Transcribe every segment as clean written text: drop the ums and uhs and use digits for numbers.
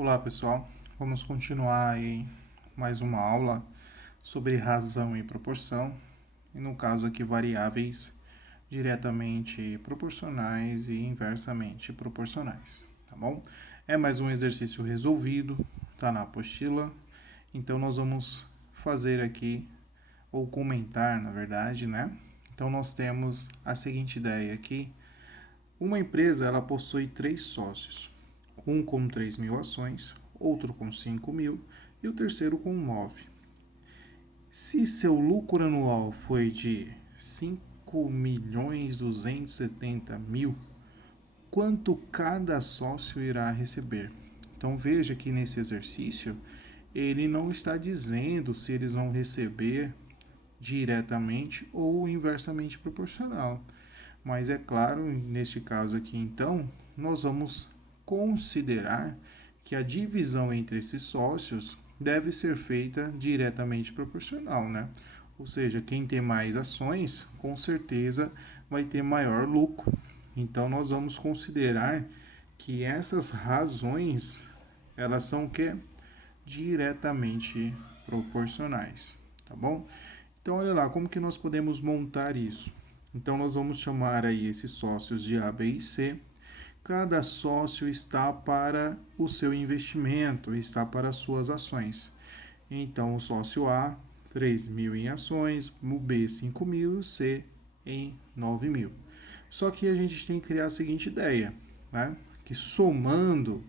Olá pessoal, vamos continuar aí mais uma aula sobre razão e proporção, e no caso aqui variáveis diretamente proporcionais e inversamente proporcionais, tá bom? É mais um exercício resolvido, tá na apostila, então nós vamos fazer aqui, ou comentar na verdade, né? Então nós temos a seguinte ideia aqui: uma empresa ela possui 3 sócios, um com 3.000 ações, outro com 5.000 e o terceiro com 9. Se seu lucro anual foi de 5.270.000, quanto cada sócio irá receber? Então veja que nesse exercício ele não está dizendo se eles vão receber diretamente ou inversamente proporcional. Mas é claro, neste caso aqui então, nós vamos considerar que a divisão entre esses sócios deve ser feita diretamente proporcional, né? Ou seja, quem tem mais ações, com certeza vai ter maior lucro. Então nós vamos considerar que essas razões, elas são o quê? Diretamente proporcionais, tá bom? Então olha lá, como que nós podemos montar isso? Então nós vamos chamar aí esses sócios de A, B e C. Cada sócio está para o seu investimento, está para as suas ações. Então o sócio A, 3.000 em ações, o B, 5.000 e o C em 9.000. Só que a gente tem que criar a seguinte ideia, né? Que somando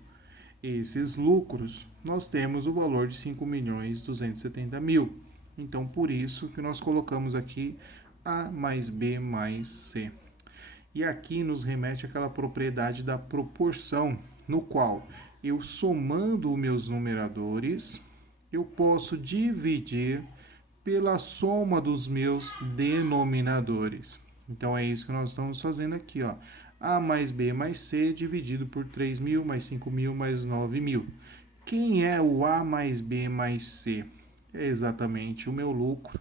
esses lucros, nós temos o valor de 5.270.000. Então, por isso que nós colocamos aqui A mais B mais C. E aqui nos remete àquela propriedade da proporção, no qual eu somando os meus numeradores, eu posso dividir pela soma dos meus denominadores. Então é isso que nós estamos fazendo aqui, ó. A mais B mais C dividido por 3.000 mais 5.000 mais 9.000. Quem é o A mais B mais C? É exatamente o meu lucro,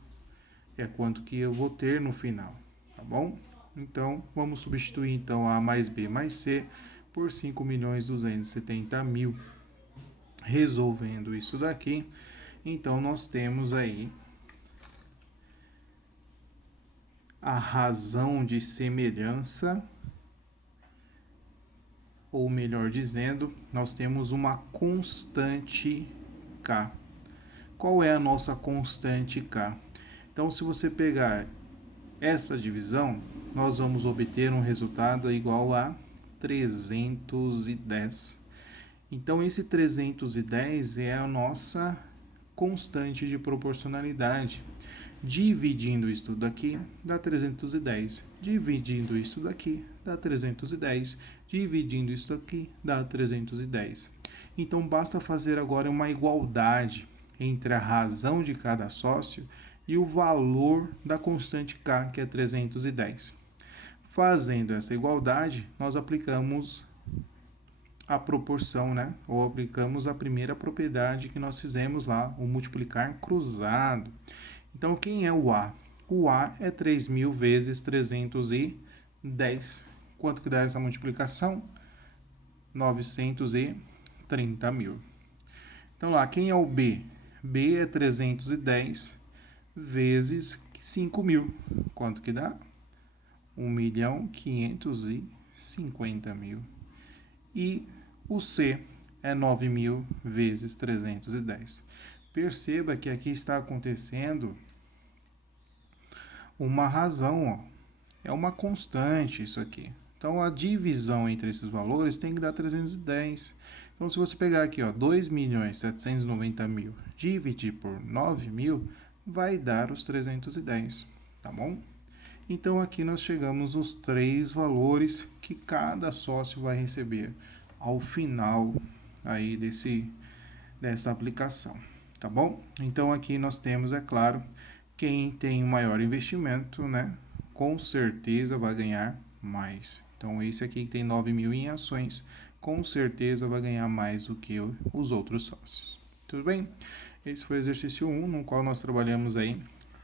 é quanto que eu vou ter no final, tá bom? Então, vamos substituir então A mais B mais C por 5.270.000. Resolvendo isso daqui, então nós temos aí a razão de semelhança, ou melhor dizendo, nós temos uma constante K. Qual é a nossa constante K? Então, se você pegar essa divisão, nós vamos obter um resultado igual a 310. Então, esse 310 é a nossa constante de proporcionalidade. Dividindo isso daqui, dá 310. Dividindo isso daqui, dá 310. Dividindo isso daqui, dá 310. Então, basta fazer agora uma igualdade entre a razão de cada sócio e o valor da constante K, que é 310. Fazendo essa igualdade, nós aplicamos a proporção, né? Ou aplicamos a primeira propriedade que nós fizemos lá, o multiplicar cruzado. Então, quem é o A? O A é 3.000 vezes 310. Quanto que dá essa multiplicação? 930.000. Então, lá, quem é o B? B é 310 vezes 5.000. Quanto que dá? 1.550.000. E o C é 9.000 vezes 310. Perceba que aqui está acontecendo uma razão, ó. É uma constante isso aqui. Então, a divisão entre esses valores tem que dar 310. Então, se você pegar aqui, ó, 2.790.000 dividir por 9.000, vai dar os 310, tá bom? Então, aqui nós chegamos aos 3 valores que cada sócio vai receber ao final aí dessa aplicação, tá bom? Então, aqui nós temos, é claro, quem tem o maior investimento, né, com certeza vai ganhar mais. Então, esse aqui que tem 9.000 em ações, com certeza vai ganhar mais do que os outros sócios. Tudo bem? Esse foi o exercício 1, no qual nós trabalhamos aí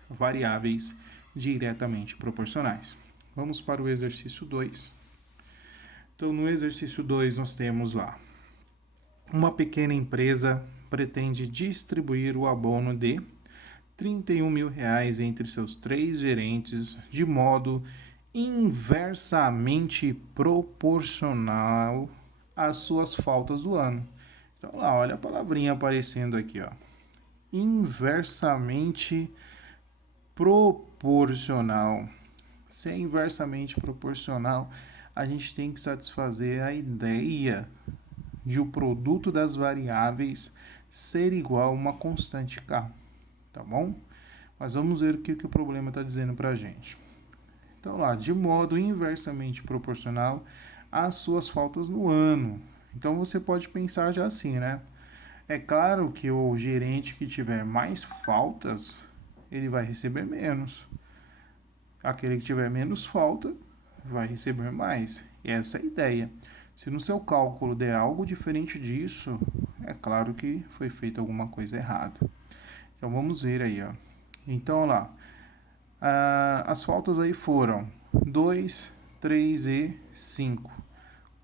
variáveis diretamente proporcionais. Vamos para o exercício 2. Então, no exercício 2, nós temos lá uma pequena empresa pretende distribuir o abono de R$ 31.000 entre seus 3 gerentes de modo inversamente proporcional às suas faltas do ano. Então lá, olha a palavrinha aparecendo aqui, ó. Inversamente proporcional. Se é inversamente proporcional, a gente tem que satisfazer a ideia de o produto das variáveis ser igual a uma constante K, tá bom? Mas vamos ver o que o problema está dizendo para a gente. Então lá, de modo inversamente proporcional às suas faltas no ano. Então você pode pensar já assim, né? É claro que o gerente que tiver mais faltas, ele vai receber menos. Aquele que tiver menos falta, vai receber mais. E essa é a ideia. Se no seu cálculo der algo diferente disso, é claro que foi feita alguma coisa errada. Então vamos ver aí, ó. Então lá, as faltas aí foram 2, 3 e 5.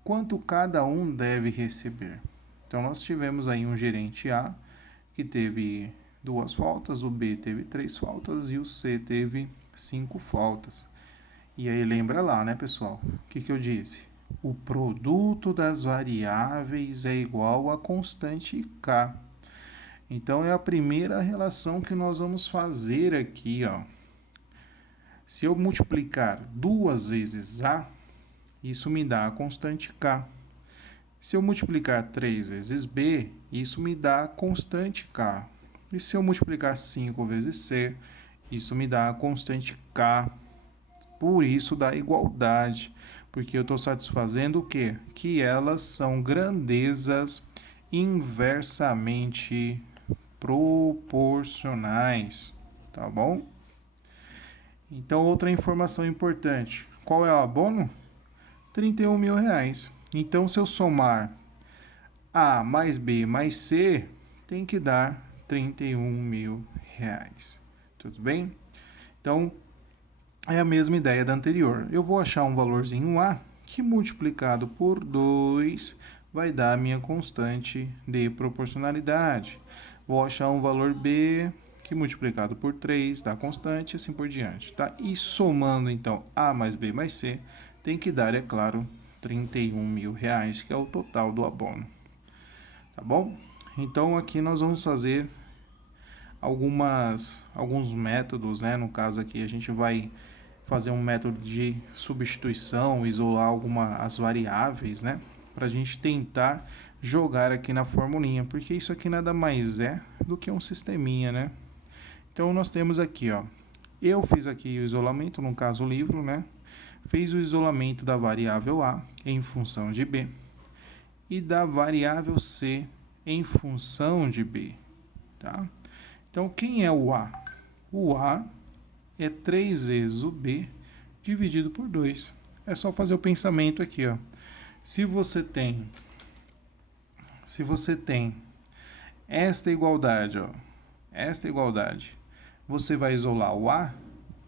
Quanto cada um deve receber? Então nós tivemos aí um gerente A que teve 2 faltas, o B teve 3 faltas e o C teve 5 faltas. E aí lembra lá, né, pessoal? O que eu disse? O produto das variáveis é igual a constante K. Então é a primeira relação que nós vamos fazer aqui, ó. Se eu multiplicar 2 vezes A, isso me dá a constante K. Se eu multiplicar 3 vezes B, isso me dá a constante K. E se eu multiplicar 5 vezes C, isso me dá a constante K. Por isso dá igualdade, porque eu estou satisfazendo o quê? Que elas são grandezas inversamente proporcionais, tá bom? Então, outra informação importante. Qual é o abono? R$ 31.000. Então, se eu somar A mais B mais C, tem que dar R$ 31.000. Tudo bem? Então, é a mesma ideia da anterior. Eu vou achar um valorzinho A que multiplicado por 2 vai dar a minha constante de proporcionalidade. Vou achar um valor B que multiplicado por 3 dá constante e assim por diante. Tá? E somando então A mais B mais C, tem que dar, é claro, R$ 31.000, que é o total do abono. Tá bom? Então aqui nós vamos fazer alguns métodos, né? No caso aqui a gente vai fazer um método de substituição, isolar as variáveis, né? Para a gente tentar jogar aqui na formulinha, porque isso aqui nada mais é do que um sisteminha, né? Então nós temos aqui, ó, eu fiz aqui o isolamento, no caso o livro, né? Fiz o isolamento da variável A em função de B e da variável C em função de B, tá? Então quem é o A? O A é 3 vezes o B dividido por 2. É só fazer o pensamento aqui, ó. Se você tem esta igualdade, ó, esta igualdade, você vai isolar o A,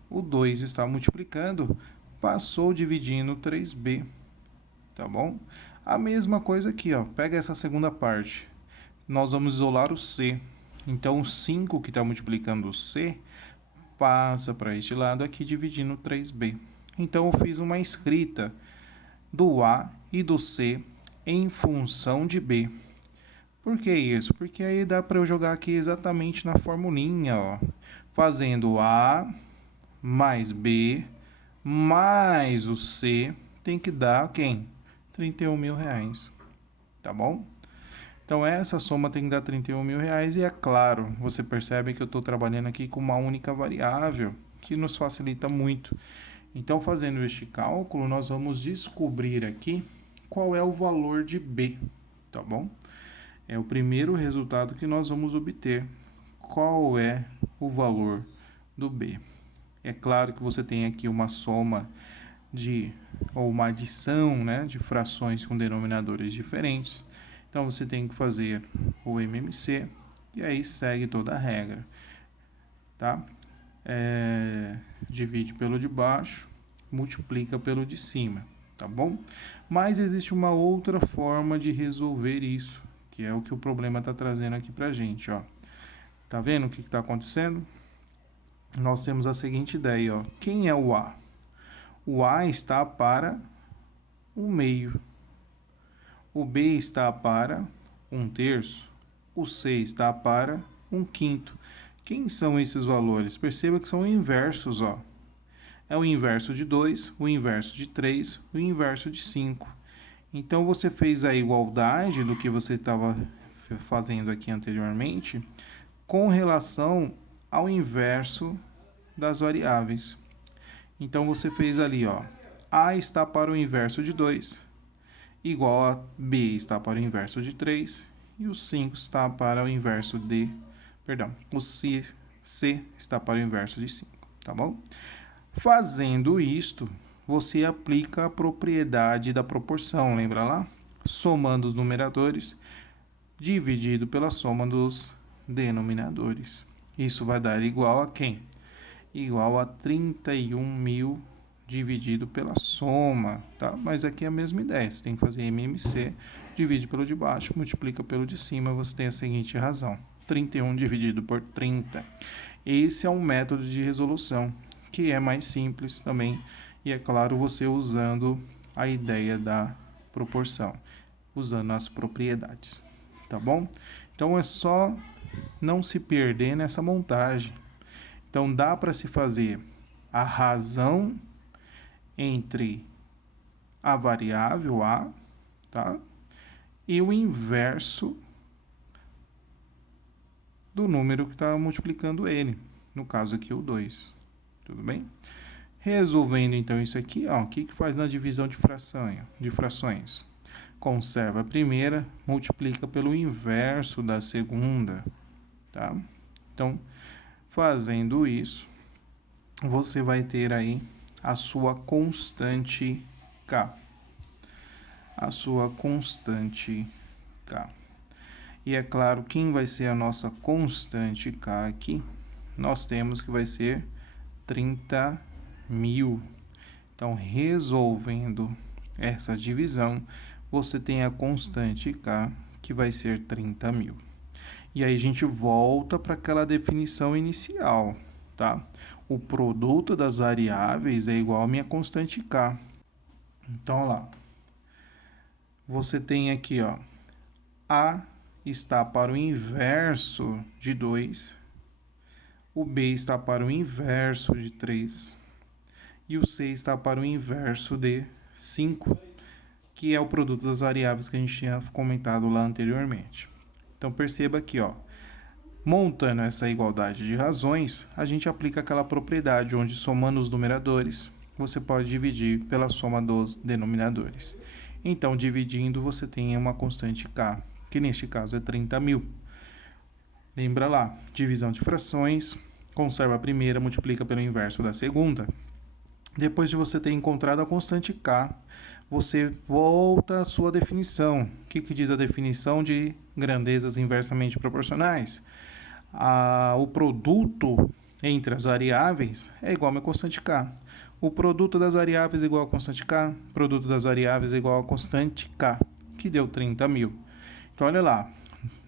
o 2 está multiplicando, passou dividindo 3B, tá bom? A mesma coisa aqui, ó, pega essa segunda parte, nós vamos isolar o C, então o 5 que está multiplicando o C, passa para este lado aqui dividindo 3B. Então eu fiz uma escrita do A e do C em função de B. Por que isso? Porque aí dá para eu jogar aqui exatamente na formulinha, ó, fazendo A mais B mais o C tem que dar quem? R$ 31.000, tá bom? Então essa soma tem que dar R$ 31.000 e é claro, você percebe que eu estou trabalhando aqui com uma única variável, que nos facilita muito. Então fazendo este cálculo, nós vamos descobrir aqui qual é o valor de B, tá bom? É o primeiro resultado que nós vamos obter. Qual é o valor do B? É claro que você tem aqui uma soma ou uma adição, né, de frações com denominadores diferentes. Então você tem que fazer o MMC e aí segue toda a regra, tá? Divide pelo de baixo, multiplica pelo de cima, tá bom? Mas existe uma outra forma de resolver isso, que é o que o problema está trazendo aqui para a gente, ó. Tá vendo o que está acontecendo? Nós temos a seguinte ideia, ó. Quem é o A? O A está para o meio. O B está para 1/3. O C está para 1/5. Quem são esses valores? Perceba que são inversos, ó. É o inverso de 2, o inverso de 3, o inverso de 5. Então, você fez a igualdade do que você estava fazendo aqui anteriormente com relação ao inverso das variáveis. Então, você fez ali, ó, A está para o inverso de 2, igual a B está para o inverso de 3, e o 5 está para o inverso de... Perdão, o C está para o inverso de 5, tá bom? Fazendo isto, você aplica a propriedade da proporção, lembra lá? Somando os numeradores, dividido pela soma dos denominadores. Isso vai dar igual a quem? Igual a 31.000 dividido pela soma, tá? Mas aqui é a mesma ideia, você tem que fazer MMC, divide pelo de baixo, multiplica pelo de cima, você tem a seguinte razão: 31 dividido por 30. Esse é um método de resolução, que é mais simples também, e é claro, você usando a ideia da proporção, usando as propriedades, tá bom? Então, é só não se perder nessa montagem. Então, dá para se fazer a razão entre a variável A, tá? E o inverso do número que está multiplicando ele, no caso aqui o 2, tudo bem? Resolvendo então isso aqui, ó, o que faz na divisão de frações? Conserva a primeira, multiplica pelo inverso da segunda, tá? Então, fazendo isso, você vai ter aí a sua constante K. A sua constante K. E é claro, quem vai ser a nossa constante K aqui? Nós temos que vai ser 30.000. Então, resolvendo essa divisão, você tem a constante K, que vai ser 30.000. E aí a gente volta para aquela definição inicial, tá? O produto das variáveis é igual à minha constante K. Então, olha lá. Você tem aqui, ó, A está para o inverso de 2, o B está para o inverso de 3 e o C está para o inverso de 5, que é o produto das variáveis que a gente tinha comentado lá anteriormente. Então, perceba aqui, ó, montando essa igualdade de razões, a gente aplica aquela propriedade onde, somando os numeradores, você pode dividir pela soma dos denominadores. Então, dividindo, você tem uma constante K, que neste caso é 30.000. Lembra lá, divisão de frações, conserva a primeira, multiplica pelo inverso da segunda. Depois de você ter encontrado a constante K, você volta à sua definição. O que diz a definição de grandezas inversamente proporcionais? O produto entre as variáveis é igual a uma constante K. O produto das variáveis é igual a constante K. O produto das variáveis é igual a constante K, que deu 30.000. Então, olha lá.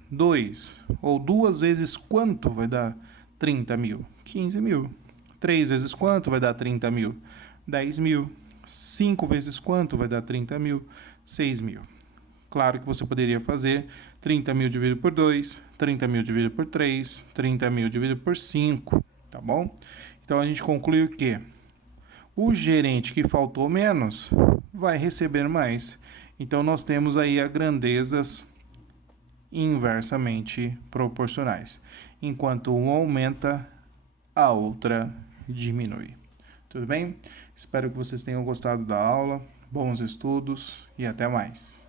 2 ou 2 vezes quanto vai dar 30.000? 15.000. 3 vezes quanto vai dar 30.000? 10.000. 5 vezes quanto vai dar 30.000? 6.000. Claro que você poderia fazer 30.000 dividido por 2, 30.000 dividido por 3, 30.000 dividido por 5, tá bom? Então, a gente conclui o quê? O gerente que faltou menos vai receber mais. Então, nós temos aí as grandezas inversamente proporcionais. Enquanto um aumenta, a outra diminui. Tudo bem? Espero que vocês tenham gostado da aula. Bons estudos e até mais.